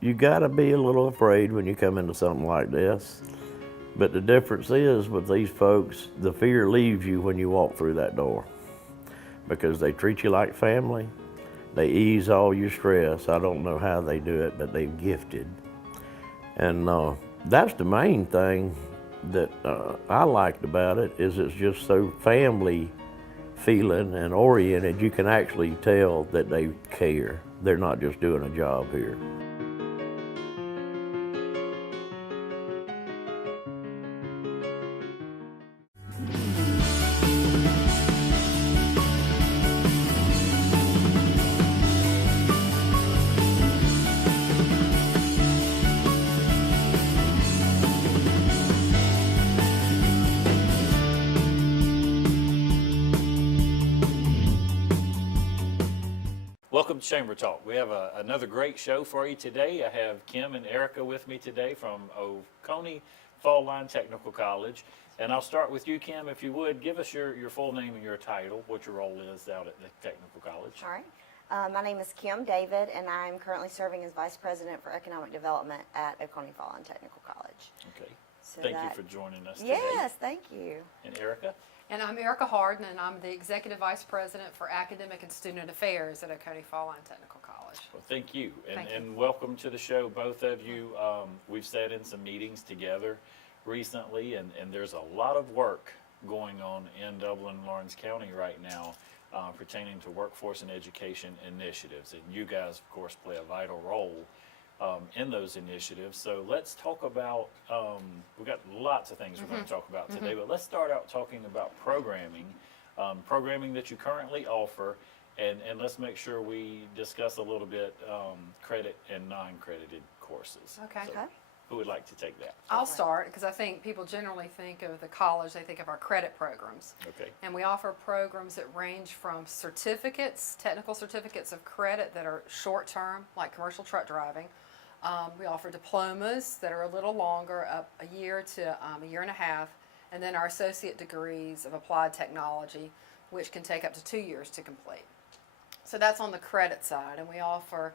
you got to be a little afraid when you come into something like this. But the difference is with these folks, the fear leaves you when you walk through that door because they treat you like family. They ease all your stress. I don't know how they do it, but they're gifted. And that's the main thing that I liked about it is it's just so family feeling and oriented. You can actually tell that they care. They're not just doing a job here. Welcome to Chamber Talk. We have another great show for you today. I have Kim and Erica with me today from Oconee Fall Line Technical College. And I'll start with you, Kim, if you would. Give us your full name and your title, what your role is out at the Technical College. All right. My name is Kim David, and I'm currently serving as Vice President for Economic Development at Oconee Fall Line Technical College. Okay. So Thank you for joining us today. Yes, thank you. And Erica? And I'm Erica Harden, and I'm the Executive Vice President for Academic and Student Affairs at Oconee Fall Line Technical College. Well, thank you. Thank you. And welcome to the show, both of you. We've sat in some meetings together recently, and there's a lot of work going on in Dublin and Lawrence County right now pertaining to workforce and education initiatives. And you guys, of course, play a vital role in those initiatives. So let's talk about, we've got lots of things we're going to talk about today, but let's start out talking about programming, programming that you currently offer, and let's make sure we discuss a little bit credit and non-credited courses. Okay. So who would like to take that? I'll start because I think people generally think of the college, they think of our credit programs. Okay. And we offer programs that range from certificates, technical certificates of credit that are short-term, like commercial truck driving. We offer diplomas that are a little longer, up a year to a year and a half, and then our associate degrees of applied technology, which can take up to 2 years to complete. So that's on the credit side, and we offer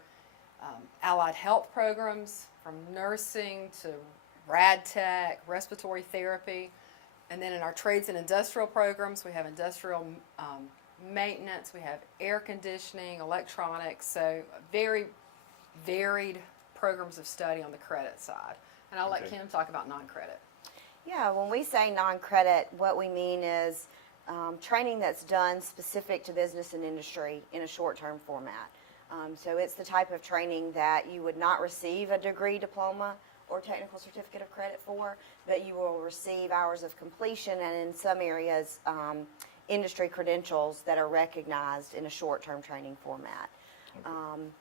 allied health programs from nursing to rad tech, respiratory therapy, and then in our trades and industrial programs, we have industrial maintenance, we have air conditioning, electronics, so very varied programs of study on the credit side. And I'll let Kim talk about non-credit. Yeah, when we say non-credit, what we mean is training that's done specific to business and industry in a short-term format. So it's the type of training that you would not receive a degree, diploma, or technical certificate of credit for, but you will receive hours of completion and in some areas industry credentials that are recognized in a short-term training format.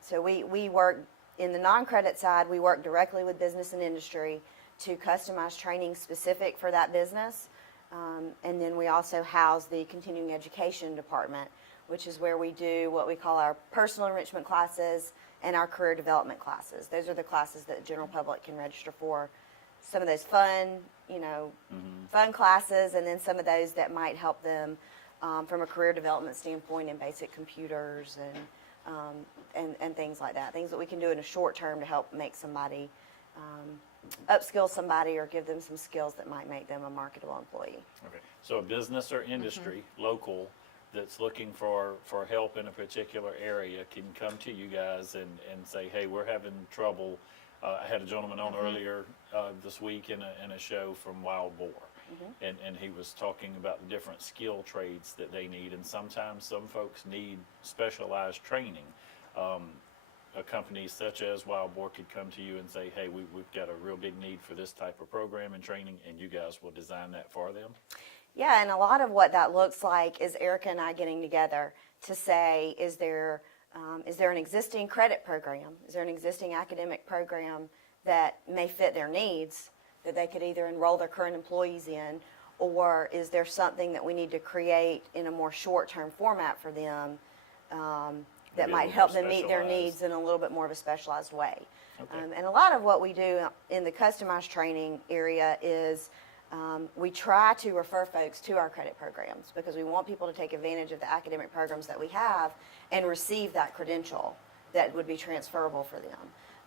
So we work in the non-credit side, we work directly with business and industry to customize training specific for that business. And then we also house the continuing education department, which is where we do what we call our personal enrichment classes and our career development classes. Those are the classes that the general public can register for. Some of those fun, fun classes, and then some of those that might help them from a career development standpoint in basic computers and things like that. Things that we can do in a short term to help make somebody, upskill somebody or give them some skills that might make them a marketable employee. Okay. So a business or industry, local, that's looking for help in a particular area can come to you guys and say, hey, we're having trouble. I had a gentleman on earlier this week in a show from Wild Boar, and he was talking about the different skill trades that they need, and sometimes some folks need specialized training. A company such as Wild Boar could come to you and say, hey, we've got a real big need for this type of program and training, and you guys will design that for them? Yeah, and a lot of what that looks like is Erica and I getting together to say, is there an existing credit program? Is there an existing academic program that may fit their needs that they could either enroll their current employees in, or is there something that we need to create in a more short-term format for them that might help them meet their needs in a little bit more of a specialized way? Okay. And a lot of what we do in the customized training area is we try to refer folks to our credit programs because we want people to take advantage of the academic programs that we have and receive that credential that would be transferable for them.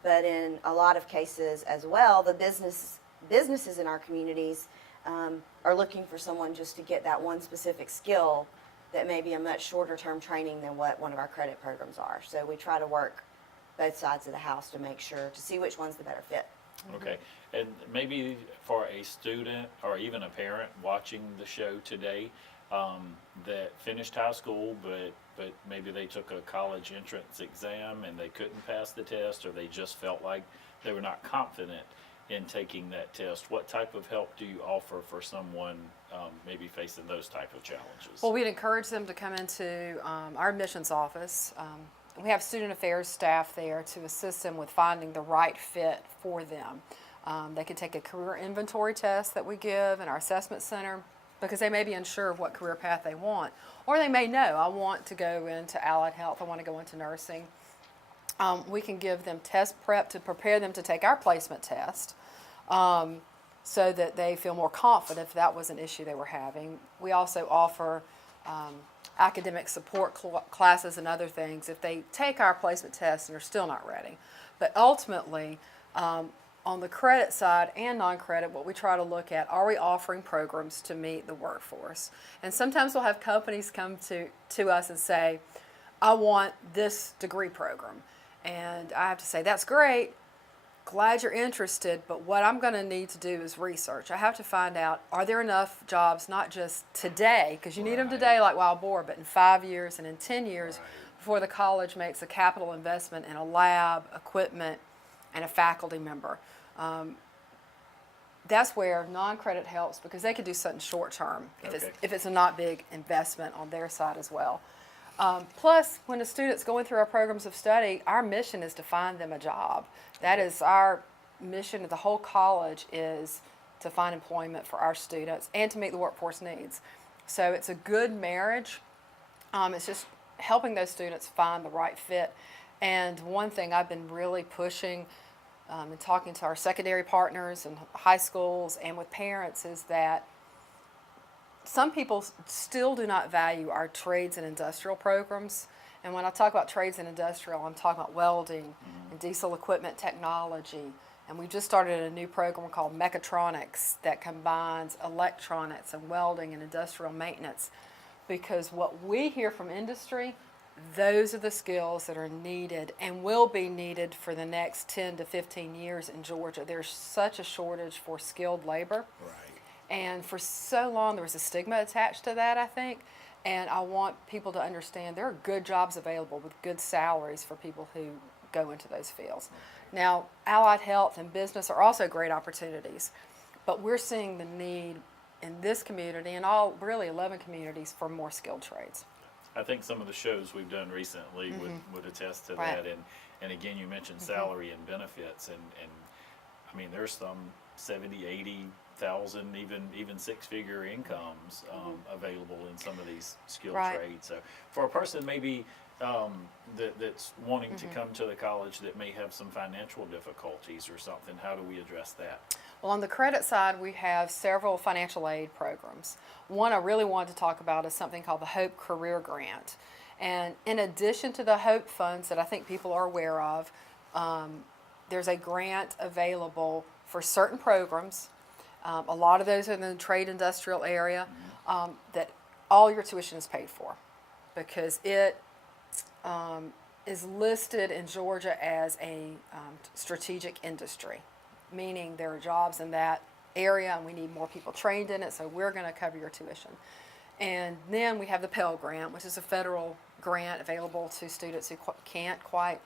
but in a lot of cases as well, the businesses in our communities are looking for someone just to get that one specific skill that may be a much shorter term training than what one of our credit programs are. So we try to work both sides of the house to make sure, to see which one's the better fit. Okay, and maybe for a student or even a parent watching the show today that finished high school, but maybe they took a college entrance exam and they couldn't pass the test, or they just felt like they were not confident in taking that test, what type of help do you offer for someone maybe facing those type of challenges? Well, we'd encourage them to come into our admissions office. We have student affairs staff there to assist them with finding the right fit for them. They can take a career inventory test that we give in our assessment center, because they may be unsure of what career path they want. Or they may know, I want to go into allied health, I want to go into nursing. We can give them test prep to prepare them to take our placement test, so that they feel more confident if that was an issue they were having. We also offer academic support classes and other things if they take our placement test and are still not ready. But ultimately, on the credit side and non-credit, what we try to look at, are we offering programs to meet the workforce? And sometimes we'll have companies come to us and say, I want this degree program. And I have to say, that's great, glad you're interested, but what I'm going to need to do is research. I have to find out, are there enough jobs, not just today, because you need them today like wild boar, but in 5 years and in 10 years before the college makes a capital investment in a lab, equipment, and a faculty member. That's where non-credit helps, because they can do something short term if it's a not big investment on their side as well. Plus, when a student's going through our programs of study, our mission is to find them a job. That is our mission of the whole college, is to find employment for our students and to meet the workforce needs. So it's a good marriage. It's just helping those students find the right fit. And one thing I've been really pushing and talking to our secondary partners and high schools and with parents is that some people still do not value our trades and industrial programs. And when I talk about trades and industrial, I'm talking about welding and diesel equipment technology. And we just started a new program called Mechatronics that combines electronics and welding and industrial maintenance. Because what we hear from industry, those are the skills that are needed and will be needed for the next 10 to 15 years in Georgia. There's such a shortage for skilled labor. Right. And for so long, there was a stigma attached to that, I think. And I want people to understand there are good jobs available with good salaries for people who go into those fields. Now, allied health and business are also great opportunities, but we're seeing the need in this community and all really 11 communities for more skilled trades. I think some of the shows we've done recently would attest to Right. that. And again, you mentioned salary and benefits, and I mean, there's some 70, 80,000, even six-figure incomes available in some of these skilled Right. trades. So for a person maybe that's wanting to come to the college that may have some financial difficulties or something, how do we address that? Well, on the credit side, we have several financial aid programs. One I really wanted to talk about is something called the Hope Career Grant. And in addition to the Hope funds that I think people are aware of, there's a grant available for certain programs. A lot of those are in the trade industrial area, that all your tuition is paid for, because it is listed in Georgia as a strategic industry, meaning there are jobs in that area and we need more people trained in it, so we're going to cover your tuition. And then we have the Pell Grant, which is a federal grant available to students who can't quite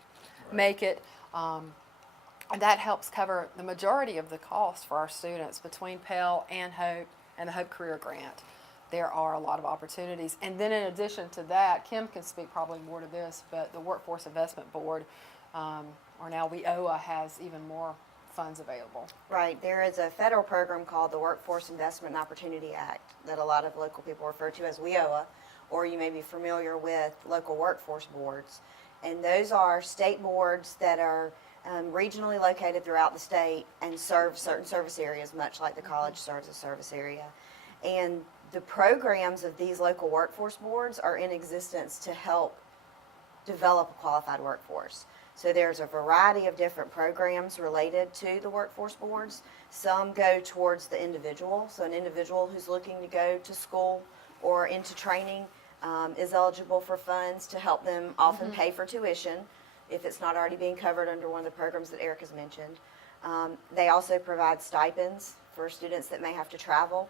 make it. And that helps cover the majority of the cost for our students between Pell and Hope and the Hope Career Grant. There are a lot of opportunities. And then in addition to that, Kim can speak probably more to this, but the Workforce Investment Board, or now WEOA, has even more funds available. Right. There is a federal program called the Workforce Investment and Opportunity Act that a lot of local people refer to as WEOA, or you may be familiar with local workforce boards. And those are state boards that are regionally located throughout the state and serve certain service areas, much like the college serves a service area. And the programs of these local workforce boards are in existence to help develop a qualified workforce. So there's a variety of different programs related to the workforce boards. Some go towards the individual, so an individual who's looking to go to school or into training is eligible for funds to help them often pay for tuition if it's not already being covered under one of the programs that Eric has mentioned. They also provide stipends for students that may have to travel.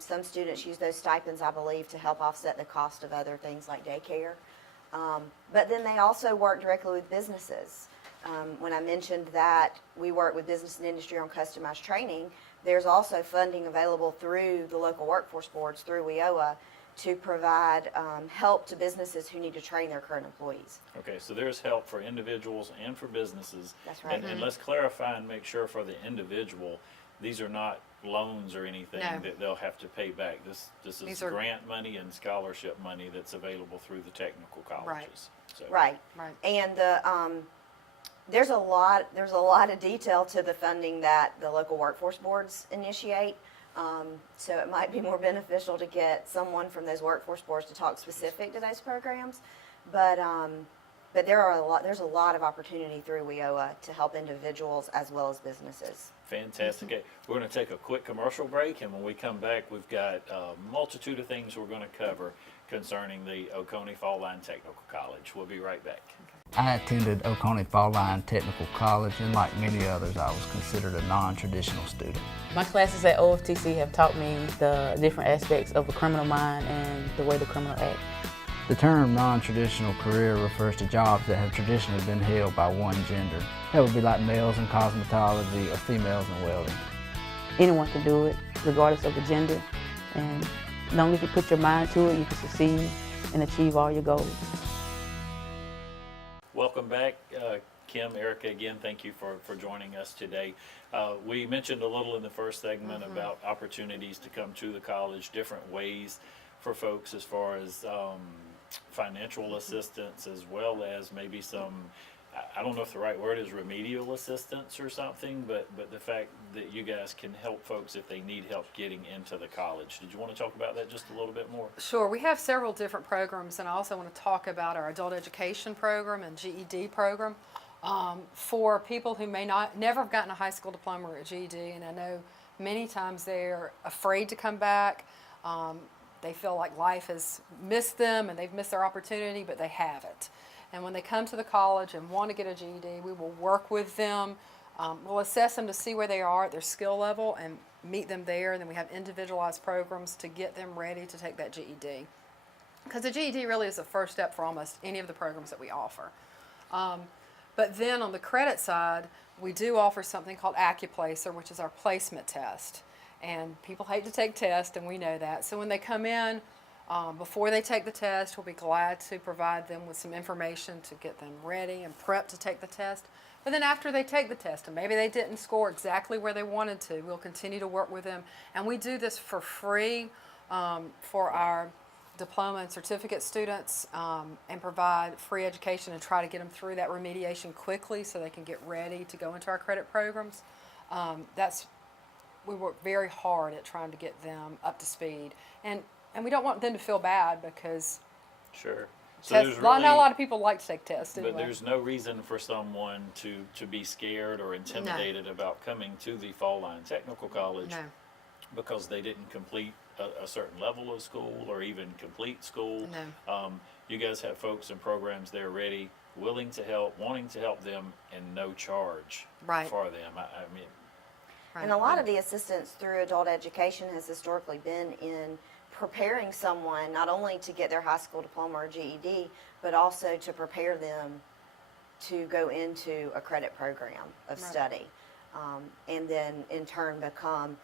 Some students use those stipends, I believe, to help offset the cost of other things like daycare. But then they also work directly with businesses. When I mentioned that we work with business and industry on customized training, there's also funding available through the local workforce boards, through WIOA, to provide help to businesses who need to train their current employees. Okay, so there's help for individuals and for businesses. That's right. And let's clarify and make sure for the individual, these are not loans or anything No. that they'll have to pay back. This is These are- grant money and scholarship money that's available through the technical colleges. So, Right. Right. And there's a lot of detail to the funding that the local workforce boards initiate. So it might be more beneficial to get someone from those workforce boards to talk specific to those programs. But there's a lot of opportunity through WIOA to help individuals as well as businesses. Fantastic. Okay, we're going to take a quick commercial break, and when we come back, we've got a multitude of things we're going to cover concerning the Oconee Fall Line Technical College. We'll be right back. I attended Oconee Fall Line Technical College, and like many others, I was considered a non-traditional student. My classes at O.F.T.C. have taught me the different aspects of a criminal mind and the way the criminal act. The term non-traditional career refers to jobs that have traditionally been held by one gender. That would be like males in cosmetology or females in welding. Anyone can do it, regardless of the gender, and as long as you put your mind to it, you can succeed and achieve all your goals. Welcome back, Kim, Erica, again, thank you for joining us today. We mentioned a little in the first segment about opportunities to come to the college, different ways for folks as far as financial assistance, as well as maybe some, I don't know if the right word is remedial assistance or something, but the fact that you guys can help folks if they need help getting into the college. Did you want to talk about that just a little bit more? Sure, we have several different programs, and I also want to talk about our adult education program and GED program for people who may never have gotten a high school diploma or a GED, and I know many times they're afraid to come back. They feel like life has missed them and they've missed their opportunity, but they haven't. And when they come to the college and want to get a GED, we will work with them. We'll assess them to see where they are at their skill level and meet them there. And then we have individualized programs to get them ready to take that GED. Because the GED really is the first step for almost any of the programs that we offer. But then on the credit side, we do offer something called AccuPlacer, which is our placement test. And people hate to take tests, and we know that. So when they come in, before they take the test, we'll be glad to provide them with some information to get them ready and prepped to take the test. But then after they take the test, and maybe they didn't score exactly where they wanted to, we'll continue to work with them. And we do this for free for our diploma and certificate students and provide free education and try to get them through that remediation quickly so they can get ready to go into our credit programs. We work very hard at trying to get them up to speed. And we don't want them to feel bad because Sure. So tests, there's not a really, lot of people like to take tests but anyway. there's no reason for someone to be scared or intimidated about coming to the Fall Line Technical College No, because they didn't complete a certain level of school or even complete school. no. You guys have folks and programs there ready, willing to help, wanting to help them, and no charge Right. for them. I mean, Right. And a lot of the assistance through adult education has historically been in preparing someone not only to get their high school diploma or GED, but also to prepare them to go into a credit program of Right. study, and then in turn become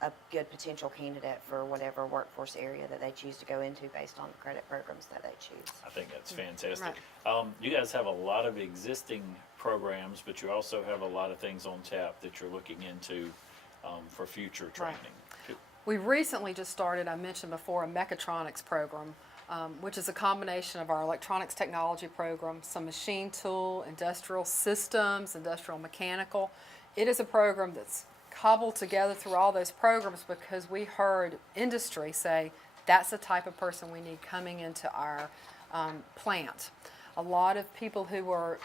a good potential candidate for whatever workforce area that they choose to go into based on the credit programs that they choose. I think that's fantastic. Right. You guys have a lot of existing programs, but you also have a lot of things on tap that you're looking into for future training. We recently just started, I mentioned before, a Mechatronics program, which is a combination of our electronics technology program, some machine tool, industrial systems, industrial mechanical. It is a program that's cobbled together through all those programs because we heard industry say that's the type of person we need coming into our plant. A lot of people who were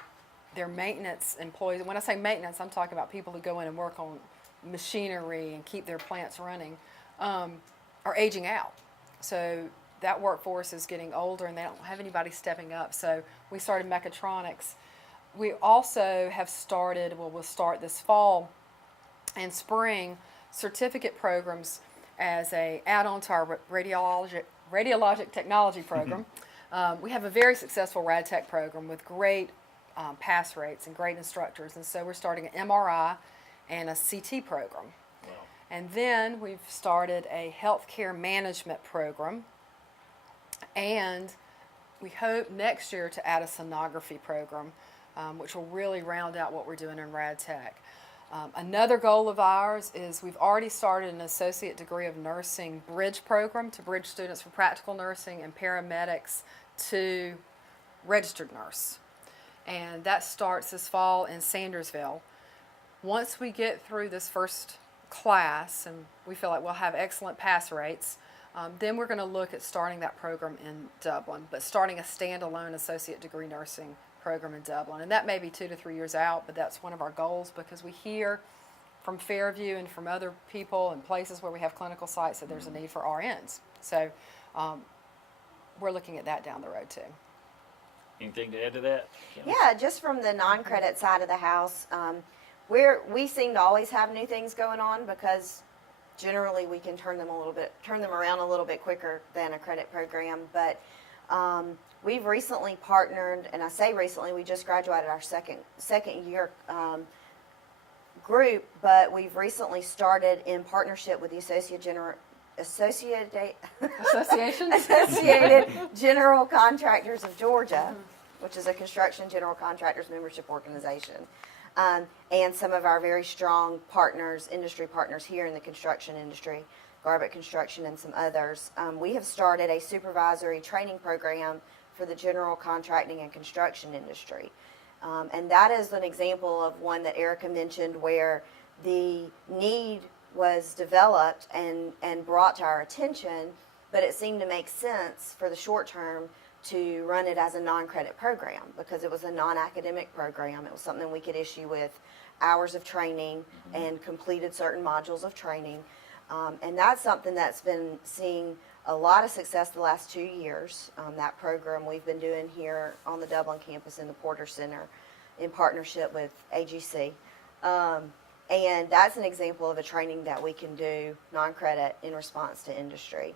their maintenance employees, when I say maintenance, I'm talking about people who go in and work on machinery and keep their plants running, are aging out. So that workforce is getting older and they don't have anybody stepping up. So we started Mechatronics. We also have started, well, we'll start this fall and spring, certificate programs as a add-on to our radiologic technology program. We have a very successful rad tech program with great pass rates and great instructors, and so we're starting an MRI and a CT program. Wow. And then we've started a healthcare management program, and we hope next year to add a sonography program, which will really round out what we're doing in rad tech. Another goal of ours is we've already started an associate degree of nursing bridge program to bridge students from practical nursing and paramedics to registered nurse. And that starts this fall in Sandersville. Once we get through this first class, and we feel like we'll have excellent pass rates, then we're going to look at starting that program in Dublin, but starting a standalone associate degree nursing program in Dublin. And that may be 2 to 3 years out, but that's one of our goals because we hear from Fairview and from other people and places where we have clinical sites that there's a need for RNs. So we're looking at that down the road too. Anything to add to that? Kim? Yeah, just from the non-credit side of the house, we seem to always have new things going on because generally we can turn them around a little bit quicker than a credit program. But we've recently partnered, and I say recently, we just graduated our second year group, but we've recently started in partnership with the Associated General Contractors of Georgia, which is a construction general contractors membership organization, and some of our very strong partners, industry partners here in the construction industry, Garbett Construction and some others. We have started a supervisory training program for the general contracting and construction industry. And that is an example of one that Erica mentioned where the need was developed and brought to our attention, but it seemed to make sense for the short term to run it as a non-credit program because it was a non-academic program. It was something we could issue with hours of training and completed certain modules of training. And that's something that's been seeing a lot of success the last 2 years. That program we've been doing here on the Dublin campus in the Porter Center in partnership with AGC. And that's an example of a training that we can do non-credit in response to industry.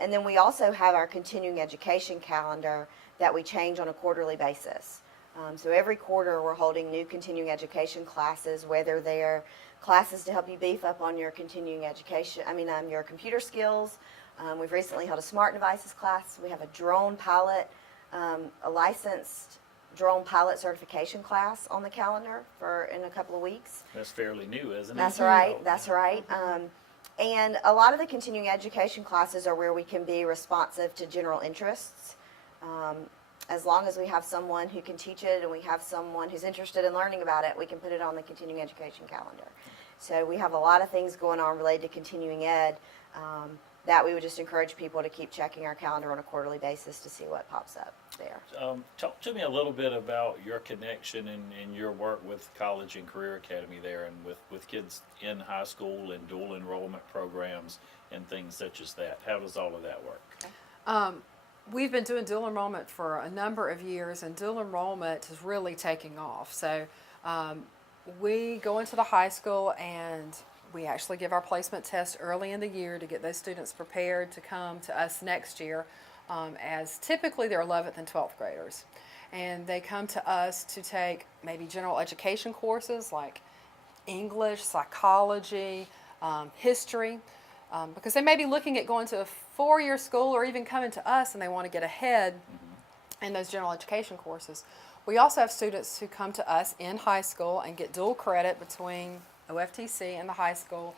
And then we also have our continuing education calendar that we change on a quarterly basis. So every quarter we're holding new continuing education classes, whether they're classes to help you beef up on your continuing education, your computer skills. We've recently held a smart devices class. We have a drone pilot, a licensed drone pilot certification class on the calendar in a couple of weeks. That's fairly new, isn't it? That's right. That's right. And a lot of the continuing education classes are where we can be responsive to general interests. As long as we have someone who can teach it and we have someone who's interested in learning about it, we can put it on the continuing education calendar. So we have a lot of things going on related to continuing ed that we would just encourage people to keep checking our calendar on a quarterly basis to see what pops up there. Talk to me a little bit about your connection and your work with College and Career Academy there and with kids in high school and dual enrollment programs and things such as that. How does all of that work? We've been doing dual enrollment for a number of years, and dual enrollment is really taking off. So we go into the high school and we actually give our placement test early in the year to get those students prepared to come to us next year, as typically they're 11th and 12th graders. And they come to us to take maybe general education courses like English, psychology, history, because they may be looking at going to a 4-year school or even coming to us and they want to get ahead in those general education courses. We also have students who come to us in high school and get dual credit between O.F.T.C. and the high school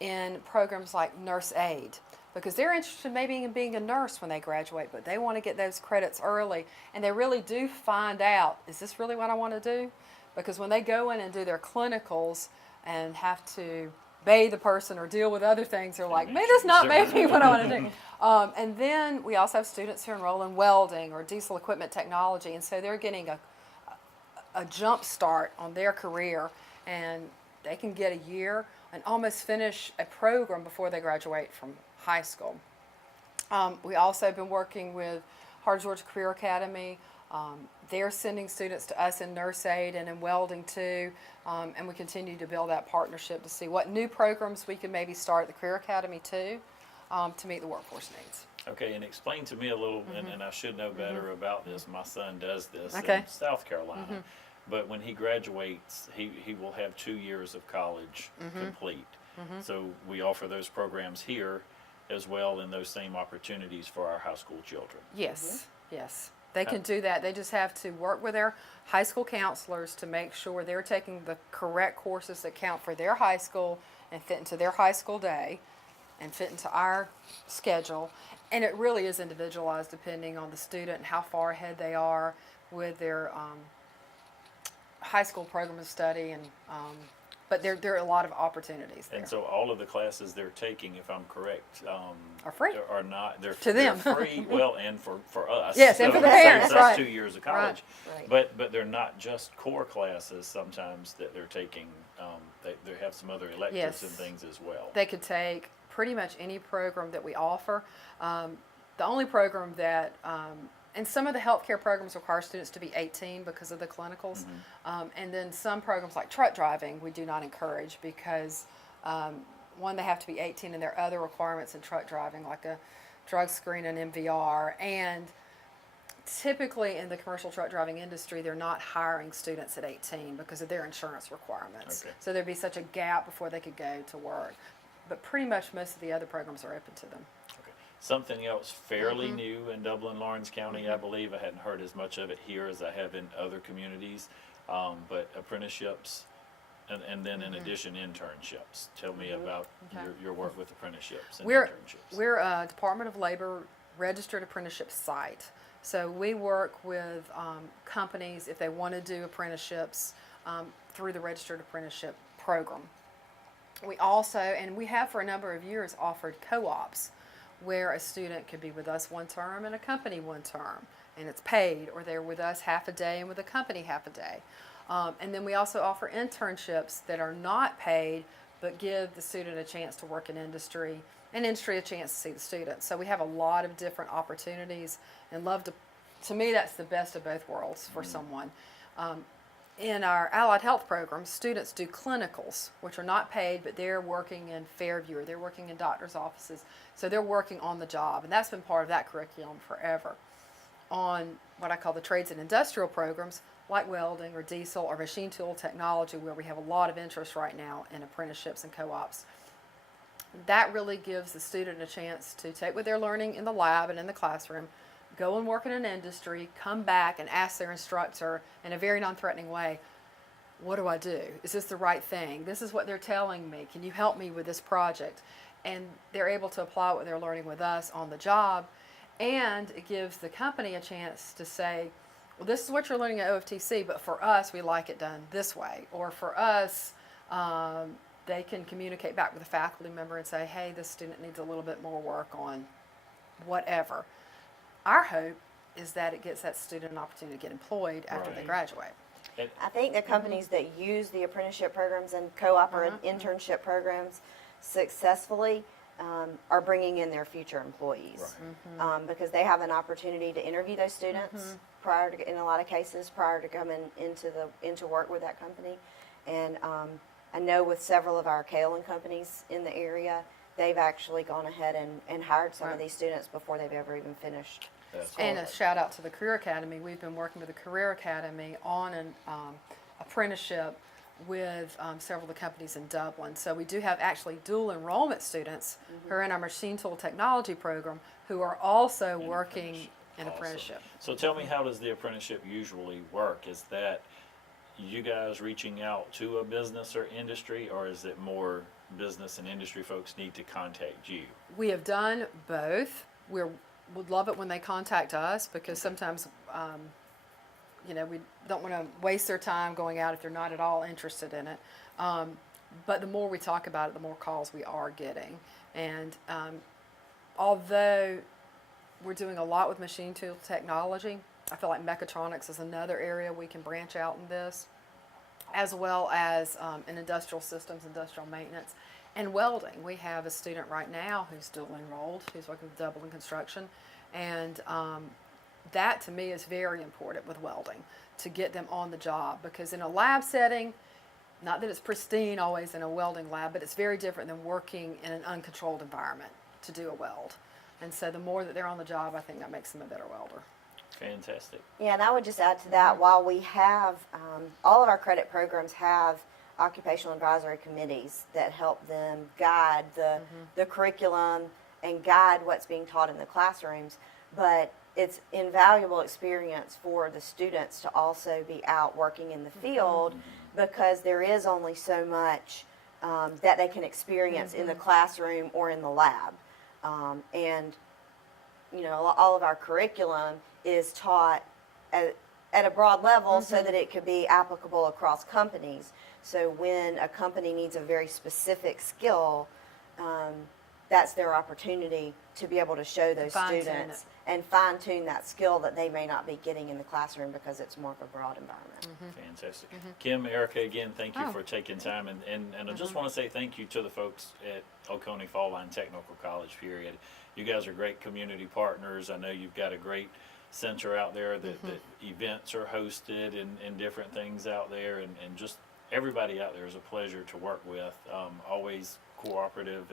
in programs like nurse aid, because they're interested maybe in being a nurse when they graduate, but they want to get those credits early, and they really do find out, is this really what I want to do? Because when they go in and do their clinicals and have to bathe the person or deal with other things, they're like, maybe that's not maybe what I want to do. And then we also have students who enroll in welding or diesel equipment technology, and so they're getting a jump start on their career, and they can get a year and almost finish a program before they graduate from high school. We also have been working with Harden Georgia Career Academy. They're sending students to us in nurse aid and in welding too, and we continue to build that partnership to see what new programs we can maybe start at the Career Academy too, to meet the workforce needs. Okay, and explain to me a little, and I should know better about this. My son does this Okay. in South Carolina. But when he graduates, he will have 2 years of college complete. So we offer those programs here as well, and those same opportunities for our high school children. Yes, yes. They can do that. They just have to work with their high school counselors to make sure they're taking the correct courses that count for their high school and fit into their high school day and fit into our schedule. And it really is individualized depending on the student and how far ahead they are with their high school program of study. And but there are a lot of opportunities there. And so all of the classes they're taking, if I'm correct, Are free. Are not, they're To them. they're free. Well, and for us. Yes, and for the it saves parents, us right. 2 years of college. Right. But they're not just core classes. Sometimes that they're taking. They have some other electives Yes. and things as well. They could take pretty much any program that we offer. The only program that, and some of the healthcare programs require students to be 18 because of the clinicals. And then some programs like truck driving, we do not encourage because, one, they have to be 18 and there are other requirements in truck driving like a drug screen and MVR. And typically in the commercial truck driving industry, they're not hiring students at 18 because of their insurance requirements. Okay. So there'd be such a gap before they could go to work. But pretty much most of the other programs are open to them. Okay. Something else fairly new in Dublin, Lawrence County, I believe. I hadn't heard as much of it here as I have in other communities. But apprenticeships, and then in addition, internships. Tell me about Okay. your work with apprenticeships and We're internships. we're a Department of Labor registered apprenticeship site. So we work with companies if they want to do apprenticeships through the registered apprenticeship program. We also, and we have for a number of years, offered co-ops where a student could be with us one term and a company one term, and it's paid, or they're with us half a day and with a company half a day. And then we also offer internships that are not paid, but give the student a chance to work in industry, and industry a chance to see the student. So we have a lot of different opportunities, and love to me, that's the best of both worlds for someone. In our allied health program, students do clinicals, which are not paid, but they're working in Fairview, or they're working in doctor's offices. So they're working on the job, and that's been part of that curriculum forever. On what I call the trades and industrial programs, like welding or diesel or machine tool technology, where we have a lot of interest right now in apprenticeships and co-ops, that really gives the student a chance to take what they're learning in the lab and in the classroom, go and work in an industry, come back and ask their instructor in a very non-threatening way, what do I do? Is this the right thing? This is what they're telling me. Can you help me with this project? And they're able to apply what they're learning with us on the job, and it gives the company a chance to say, well, this is what you're learning at O.F.T.C., but for us, we like it done this way. Or for us, they can communicate back with a faculty member and say, hey, this student needs a little bit more work on whatever. Our hope is that it gets that student an opportunity to get employed after they Right. graduate. I think the companies that use the apprenticeship programs and co-op or internship programs successfully are bringing in their future employees. Because they have an opportunity to interview those students prior to, in a lot of cases, prior to coming into work with that company. And I know with several of our kaolin companies in the area, they've actually gone ahead and hired some of these students before they've ever even finished. That's And a awesome. shout out to the Career Academy. We've been working with the Career Academy on an apprenticeship with several of the companies in Dublin. So we do have actually dual enrollment students who are in our machine tool technology program who are also working in Awesome. apprenticeship. So tell me, how does the apprenticeship usually work? Is that you guys reaching out to a business or industry, or is it more business and industry folks need to contact you? We have done both. We would love it when they contact us, because sometimes, we don't want to waste their time going out if they're not at all interested in it. But the more we talk about it, the more calls we are getting. And although we're doing a lot with machine tool technology, I feel like mechatronics is another area we can branch out in this, as well as in industrial systems, industrial maintenance, and welding. We have a student right now who's still enrolled, who's working with Dublin Construction, and that to me is very important with welding, to get them on the job, because in a lab setting, not that it's pristine always in a welding lab, but it's very different than working in an uncontrolled environment to do a weld. And so the more that they're on the job, I think that makes them a better welder. Fantastic. Yeah, and I would just add to that, while we have, all of our credit programs have occupational advisory committees that help them guide the curriculum and guide what's being taught in the classrooms, but it's invaluable experience for the students to also be out working in the field, because there is only so much that they can experience in the classroom or in the lab. And, you know, all of our curriculum is taught at a broad level so that it could be applicable across companies. So when a company needs a very specific skill, that's their opportunity to be able to show those students and fine-tune that skill that they may not be getting in the classroom because it's more of a broad environment. Fantastic. Kim, Erica, again, thank you for taking time. And I just want to say thank you to the folks at Oconee Fall Line Technical College, period. You guys are great community partners. I know you've got a great center out there that events are hosted and different things out there. And just everybody out there is a pleasure to work with, always cooperative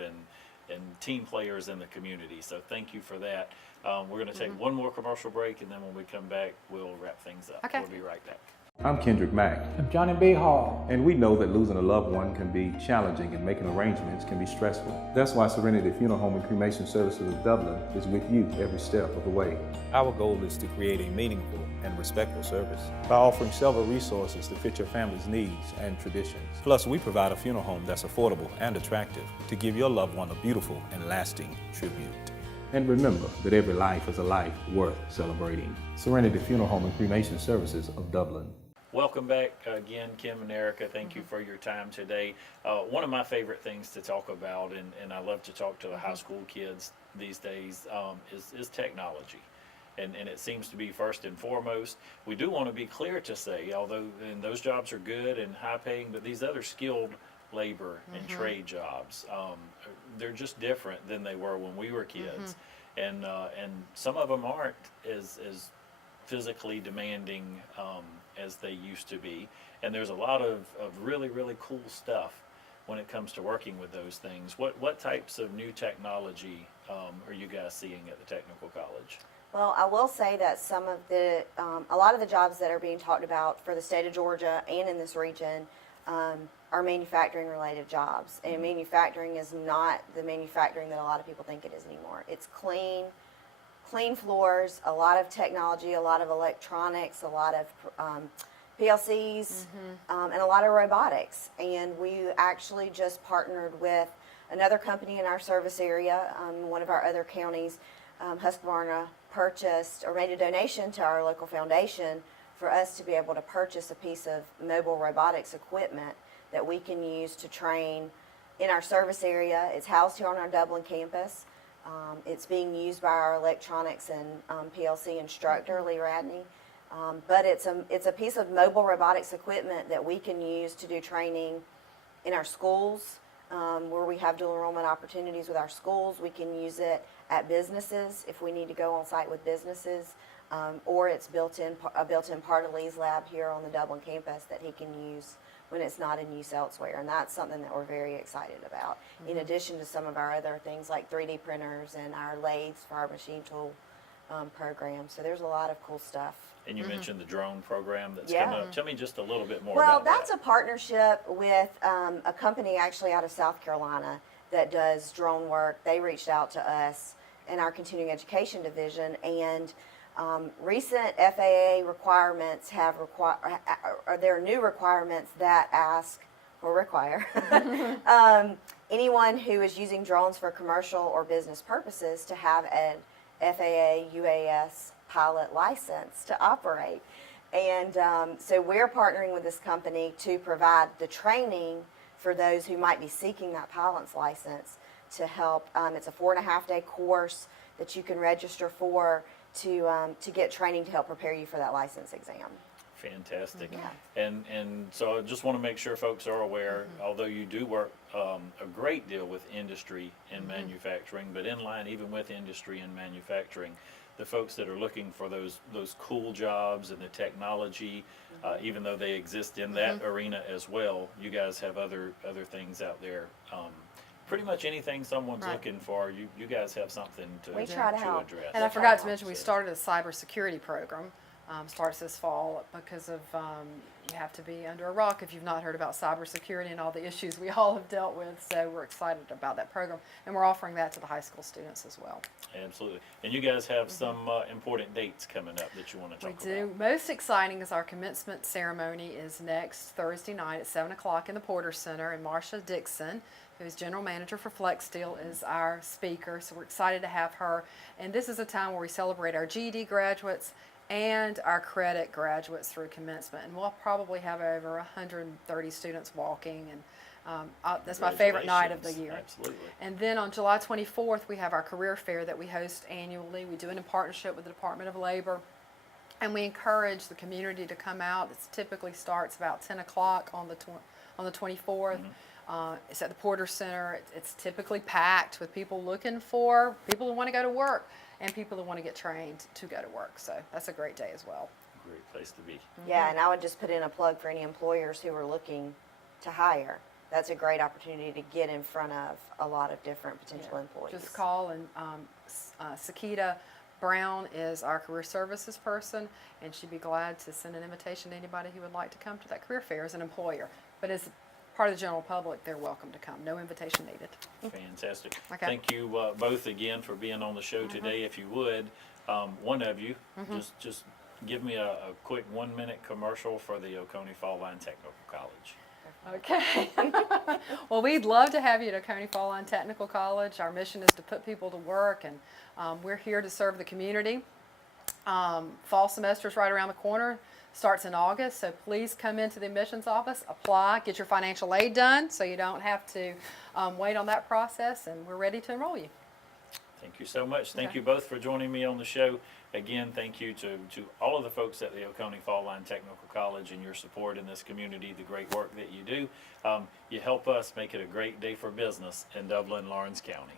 and team players in the community. So thank you for that. We're going to take one more commercial break, and then when we come back, we'll wrap things up. Okay. We'll be right back. I'm Kendrick Mack, I'm Johnny B. Hall. and we know that losing a loved one can be challenging and making arrangements can be stressful. That's why Serenity Funeral Home and Cremation Services of Dublin is with you every step of the way. Our goal is to create a meaningful and respectful service by offering several resources to fit your family's needs and traditions. Plus, we provide a funeral home that's affordable and attractive to give your loved one a beautiful and lasting tribute. And remember that every life is a life worth celebrating. Serenity Funeral Home and Cremation Services of Dublin. Welcome back again, Kim and Erica. Thank you for your time today. One of my favorite things to talk about, and I love to talk to the high school kids these days, is technology. And it seems to be first and foremost. We do want to be clear to say, although and those jobs are good and high paying, but these other skilled labor and trade jobs, they're just different than they were when we were kids. And some of them aren't as physically demanding as they used to be. And there's a lot of really, really cool stuff when it comes to working with those things. What types of new technology are you guys seeing at the technical college? Well, I will say that some of the, a lot of the jobs that are being talked about for the state of Georgia and in this region are manufacturing related jobs. And manufacturing is not the manufacturing that a lot of people think it is anymore. It's clean floors, a lot of technology, a lot of electronics, a lot of PLCs, and a lot of robotics. And we actually just partnered with another company in our service area, one of our other counties, Husqvarna, purchased or made a donation to our local foundation for us to be able to purchase a piece of mobile robotics equipment that we can use to train in our service area. It's housed here on our Dublin campus. It's being used by our electronics and PLC instructor, Lee Radney. But it's a piece of mobile robotics equipment that we can use to do training in our schools, where we have dual enrollment opportunities with our schools. We can use it at businesses if we need to go on site with businesses, or it's a built-in part of Lee's lab here on the Dublin campus that he can use when it's not in use elsewhere. And that's something that we're very excited about, in addition to some of our other things like 3D printers and our lathes for our machine tool program. So there's a lot of cool stuff. And you mentioned the drone program that's Yeah. coming up. Tell me just a little bit more Well, about that's that. a partnership with a company actually out of South Carolina that does drone work. They reached out to us in our continuing education division, and recent FAA requirements there are new requirements that ask or require anyone who is using drones for commercial or business purposes to have an FAA UAS pilot license to operate. And so we're partnering with this company to provide the training for those who might be seeking that pilot's license to help. It's a 4.5-day course that you can register for to get training to help prepare you for that license exam. Fantastic. Yeah. And so I just want to make sure folks are aware, although you do work a great deal with industry and manufacturing, but in line even with industry and manufacturing, the folks that are looking for those cool jobs and the technology, even though they exist in that arena as well, you guys have other things out there. Pretty much anything someone's Right. looking for, you guys have something to, We try to help. address. And I forgot to mention, we started a cybersecurity program, starts this fall because of, you have to be under a rock if you've not heard about cybersecurity and all the issues we all have dealt with. So we're excited about that program, and we're offering that to the high school students as well. Absolutely. And you guys have some important dates coming up that you want to We talk do. about. Most exciting is our commencement ceremony is next Thursday night at 7 o'clock in the Porter Center, and Marsha Dixon, who's general manager for Flex Steel, is our speaker. So we're excited to have her. And this is a time where we celebrate our GED graduates and our credit graduates through commencement. And we'll probably have over 130 students walking, and that's my favorite night of the year. Absolutely. And then on July 24th, we have our career fair that we host annually. We do it in partnership with the Department of Labor, and we encourage the community to come out. It typically starts about 10 o'clock on the 24th. It's at the Porter Center. It's typically packed with people looking for people who want to go to work and people who want to get trained to go to work. So that's a great day as well. Great place to be. Yeah, and I would just put in a plug for any employers who are looking to hire. That's a great opportunity to get in front of a lot of different potential employees. Just call, and Sakita Brown is our career services person, and she'd be glad to send an invitation to anybody who would like to come to that career fair as an employer. But as part of the general public, they're welcome to come. No invitation needed. Fantastic. Okay. Thank you both again for being on the show today. If you would, one of you, just give me a quick 1-minute commercial for the Oconee Fall Line Technical College. Okay. Well, we'd love to have you at Oconee Fall Line Technical College. Our mission is to put people to work, and we're here to serve the community. Fall semester is right around the corner. Starts in August, so please come into the admissions office, apply, get your financial aid done so you don't have to wait on that process, and we're ready to enroll you. Thank you so much. Thank Okay. you both for joining me on the show. Again, thank you to all of the folks at the Oconee Fall Line Technical College and your support in this community, the great work that you do. You help us make it a great day for business in Dublin, Lawrence County.